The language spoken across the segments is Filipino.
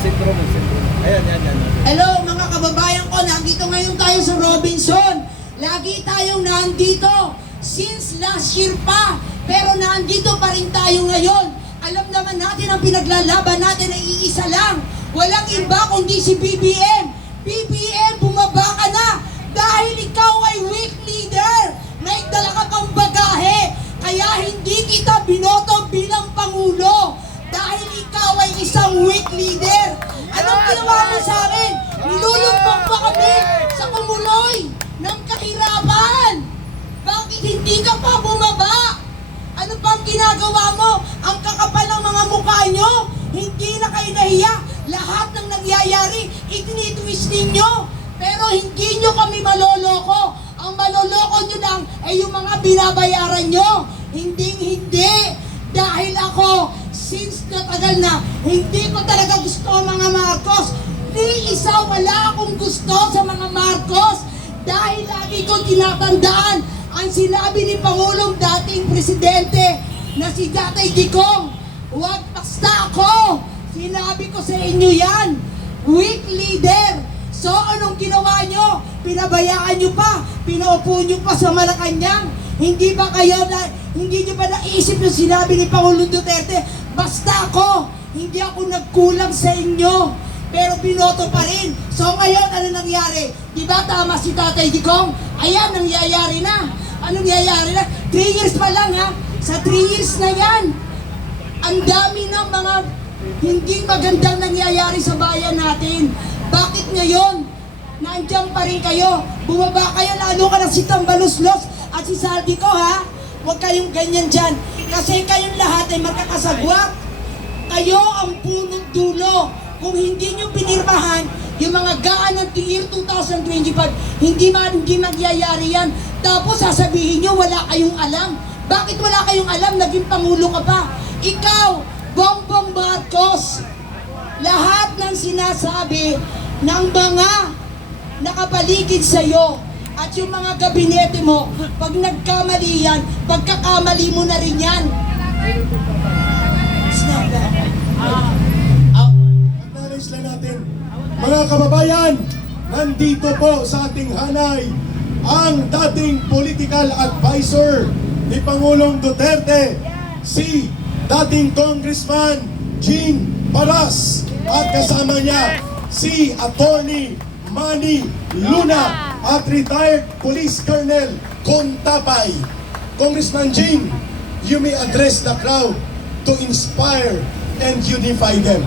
Sentro mo, sentro mo. Ayan, yan, yan. Hello mga kababayan ko, nandito ngayon tayo sa Robinson. Lagi tayong nandito since last year pa, pero nandito pa rin tayo ngayon. Alam naman natin ang pinaglalaban natin ay iisa lang. Walang iba kundi si BBM. BBM, bumaba ka na dahil ikaw ay weak leader. May dala ka pang bagahe, kaya hindi kita binoto bilang Pangulo. Dahil ikaw ay isang weak leader. Anong ginawa mo sa amin? Nilulumpok pa kami sa kumuloy ng kahirapan. Bakit hindi ka pa bumaba? Ano pang ginagawa mo? Ang kakapal ng mga mukha nyo? Hindi na kayo nahiya. Lahat ng nangyayari, itinitwist ninyo. Pero hindi nyo kami maloloko. Ang maloloko nyo lang ay yung mga binabayaran nyo. Hindi. Dahil ako, since natagal na, hindi ko talaga gusto ang mga Marcos. Ni isa wala akong gusto sa mga Marcos. Dahil lagi ko tinatandaan ang sinabi ni Pangulong dating presidente na si Tatay Digong. Huwag basta ako. Sinabi ko sa inyo yan. Weak leader. So anong ginawa nyo? Pinabayaan nyo pa. Pinaupo nyo pa sa Malacanang. Hindi ba kayo hindi nyo ba naisip yung sinabi ni Pangulong Duterte? Basta ako. Hindi ako nagkulang sa inyo. Pero binoto pa rin. So ngayon, ano nangyari? Di ba tama si Tatay Digong? Ayan, nangyayari na. Anong nangyayari na? 3 years pa lang ha. Sa 3 years na yan, ang dami ng mga hindi magandang nangyayari sa bayan natin. Bakit ngayon? Nandiyan pa rin kayo. Bumaba kayo, lalo ka na si Tambaluslos at si Saldi ko ha. Huwag kayong ganyan dyan. Kasi kayong lahat ay magkakasagwat. Kayo ang punot dulo. Kung hindi nyo pinirmahan, yung mga gaan ng year 2025, hindi magyayari yan. Tapos sasabihin nyo, wala kayong alam. Bakit wala kayong alam? Naging Pangulo ka pa. Ikaw, Bongbong Marcos, lahat ng sinasabi ng mga nakapaligid sa'yo at yung mga gabinete mo, pag nagkamali yan, pagkakamali mo na rin yan. Acknowledge lang natin, mga kababayan, nandito po sa ating hanay ang dating political advisor ni Pangulong Duterte, si dating Congressman Jean Paras, at kasama niya si Attorney Manny Luna at retired Police Colonel Contapay. Congressman Jean, you may address the crowd to inspire and unify them.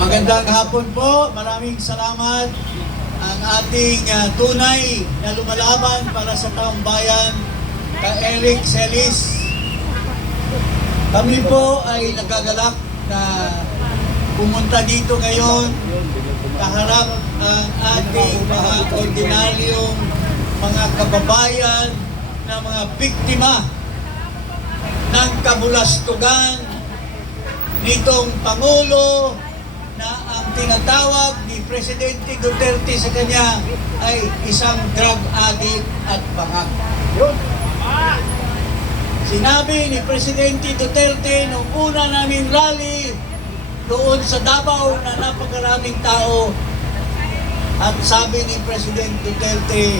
Magandang hapon po. Maraming salamat ang ating tunay na lumalaban para sa taong bayan, ka Eric Celis. Kami po ay nagagalak na pumunta dito ngayon, kaharap ang ating mga ordinaryong mga kababayan na mga biktima ng kabulastugan nitong Pangulo na ang tinatawag ni Presidente Duterte sa kanya ay isang drug addict at bangag. Sinabi ni Presidente Duterte nung una namin rally doon sa Davao na napakaraming tao, at sabi ni President Duterte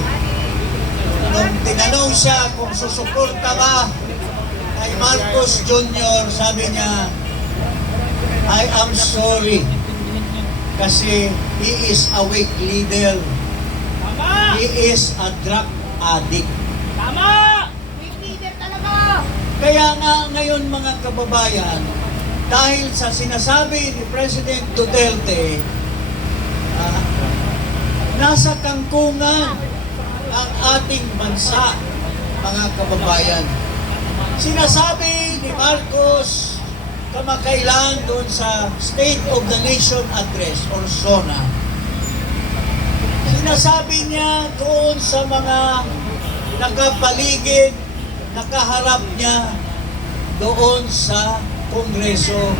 nung tinanong siya kung susuporta ba kay Marcos Jr., sabi niya, I am sorry kasi he is a weak leader. He is a drug addict. Tama! Weak leader talaga! Kaya nga ngayon mga kababayan, dahil sa sinasabi ni President Duterte, nasa kangkungan ang ating bansa, mga kababayan. Sinasabi ni Marcos kamakailan doon sa State of the Nation Address or SONA, sinasabi niya doon sa mga nakapaligid, nakaharap niya doon sa Kongreso,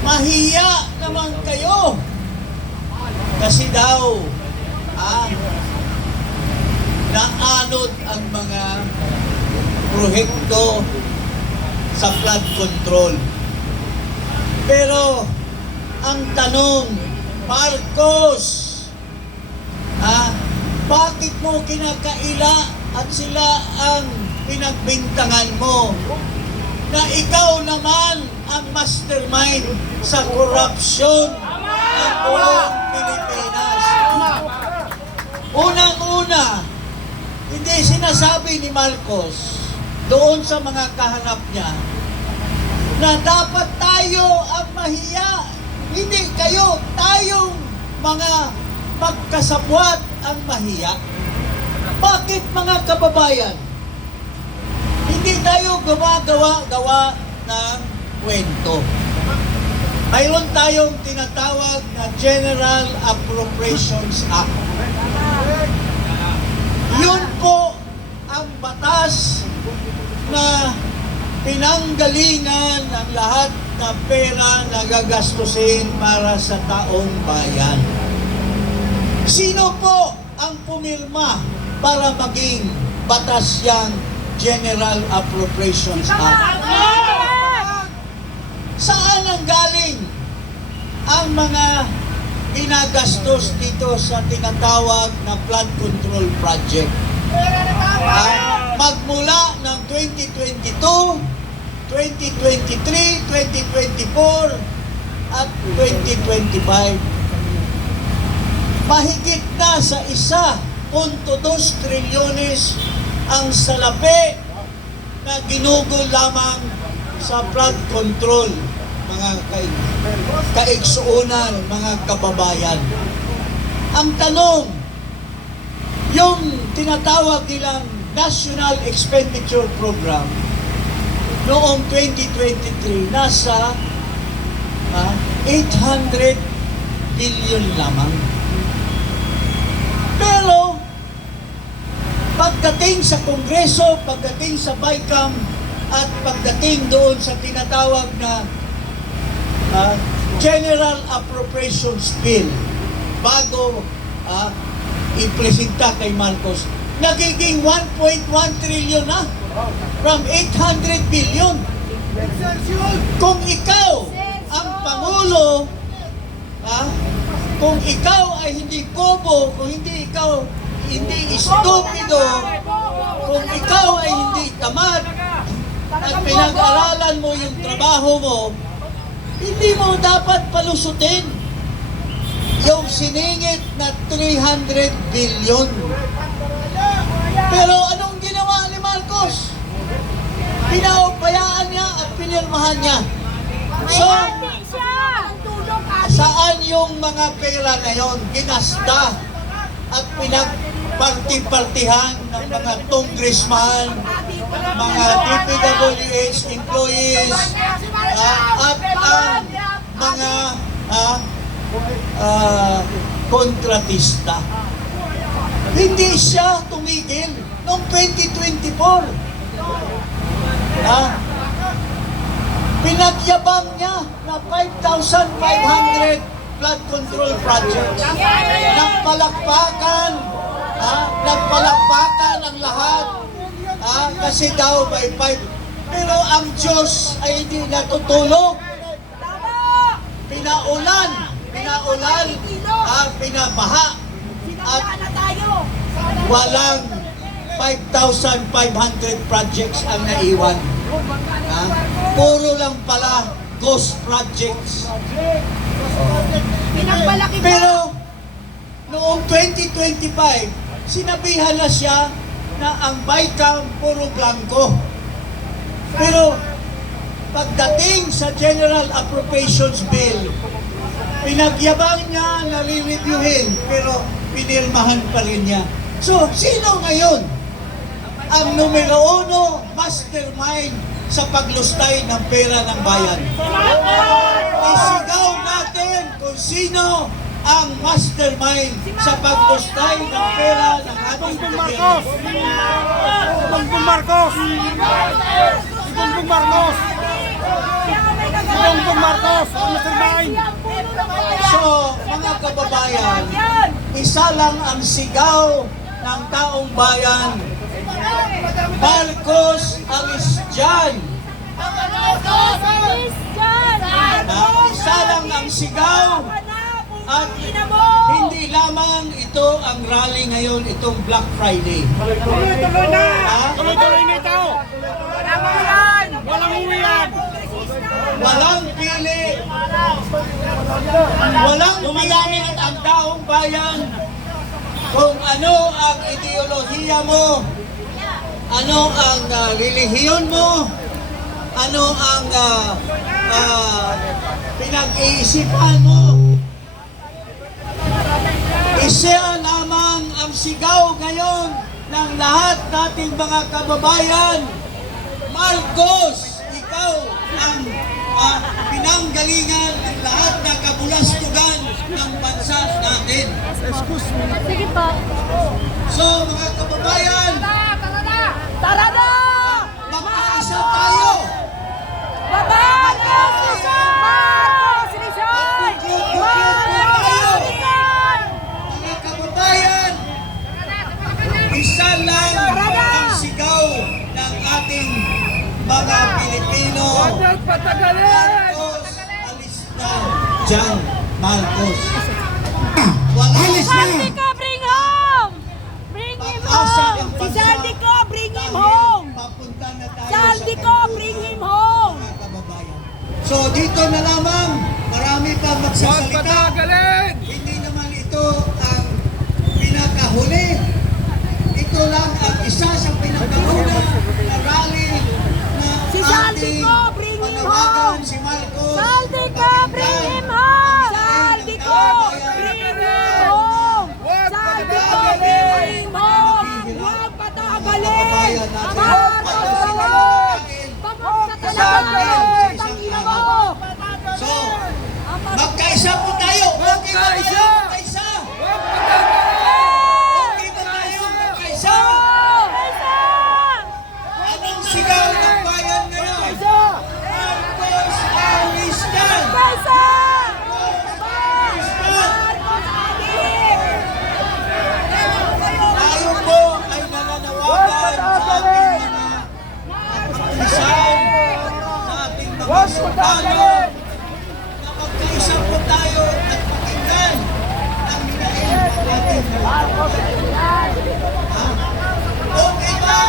mahiya naman kayo kasi daw naanod ang mga proyekto sa flood control. Pero ang tanong, Marcos, bakit mo kinakaila at sila ang pinagbintangan mo na ikaw naman ang mastermind sa korupsyon ng buong Pilipinas? Unang-una, hindi sinasabi ni Marcos doon sa mga kahanap niya na dapat tayo ang mahiya. Hindi kayo, tayong mga magkasabwat ang mahiya. Bakit mga kababayan? Hindi tayo gawa ng kwento. Mayroon tayong tinatawag na General Appropriations Act. Yun po ang batas na pinanggalingan ng lahat na pera na gagastusin para sa taong bayan. Sino po ang pumirma para maging batas yang General Appropriations Act? Saan ang galing ang mga ginagastos dito sa tinatawag na flood control project? Magmula ng 2022, 2023, 2024 at 2025. Mahigit na sa 1.2 trilyones ang salapi na ginugol lamang sa flood control, mga kaigsuunan, mga kababayan. Ang tanong, yung tinatawag nilang National Expenditure Program noong 2023 nasa 800 billion lamang. Pero pagdating sa Kongreso, pagdating sa BICAM, at pagdating doon sa tinatawag na General Appropriations Bill, bago ipresenta kay Marcos, nagiging 1.1 trillion na from 800 billion. Kung ikaw ang Pangulo, kung ikaw ay hindi bobo, kung hindi ikaw hindi estupido, kung ikaw ay hindi tamad, at pinag-aralan mo yung trabaho mo, hindi mo dapat palusutin yung siningit na 300 billion. Pero anong ginawa ni Marcos? Pinaubayaan niya at pinirmahan niya. So, saan yung mga pera na yon ginasta at pinagparti-partihan ng mga congressman, mga DPWH employees, at ang mga kontratista. Hindi siya tumigil noong 2024. Pinagyabang niya na 5,500 flood control projects. Nagpalakpakan ang lahat. Kasi daw may 5. Pero ang Diyos ay hindi natutulog. Pinaulan, pinabaha, at walang 5,500 projects ang naiwan. Puro lang pala ghost projects. Pero noong 2025, sinabihan na siya na ang BICAM puro blanco. Pero pagdating sa General Appropriations Bill, pinagyabang niya na re-reviewin, pero pinirmahan pa rin niya. So, sino ngayon ang numero 1 mastermind sa paglustay ng pera ng bayan? Isigaw natin kung sino ang mastermind sa paglustay ng pera ng ating gobyerno. Bongbong Marcos! Bongbong Marcos! Bongbong Marcos! Mastermind! So, mga kababayan, isa lang ang sigaw ng taong bayan. Marcos alis dyan! na isa lang ang sigaw at hindi lamang ito ang rally ngayon, itong Black Friday. Tuloy-tuloy na! Ha? Tuloy-tuloy na ito! Walang uwian! Walang pili. Walang pili ang taong bayan kung ano ang ideolohiya mo, ano ang relihiyon mo, ano ang pinag-iisipan mo. Isa lamang ang sigaw ngayon ng lahat nating mga kababayan. Marcos, ikaw ang pinanggalingan ng lahat ng kabulastugan ng bansa natin. Sige po. So mga kababayan, Tara na! magkaisa tayo. Marcos Rizal! Marcos Rizal! Mga kababayan, isa lang ang sigaw ng ating mga Pilipino. Marcos, alis na dyan, Marcos. Alis na! Saldico, bring home! Bring him home! Si Saldico, bring him home! Papunta na tayo Saldico, bring him home! mga kababayan. So dito na lamang, marami pa magsasalita. Hindi naman ito ang pinakahuli. Ito lang ang isa sa pinakahuli na rally na Si Saldico, bring him panawagan home! si Marcos. Saldico, bring him home! Saldico, bring him home! Saldico, bring him home! Huwag patagalin! Marcos Rizal! Pagod na talaga! Tangina mo! So, magkaisa po tayo. Okay ba tayo magkaisa? Okay ba tayo magkaisa? Anong sigaw ng bayan ngayon? Marcos, alis ka! Kaisa! Alis ka! Marcos, alis! Tayo po ay nananawagan sa ating mga kapisan, sa ating mga sultano, na magkaisa po tayo at pakinggan ang hinaing ng ating mga kapisan. Okay ba?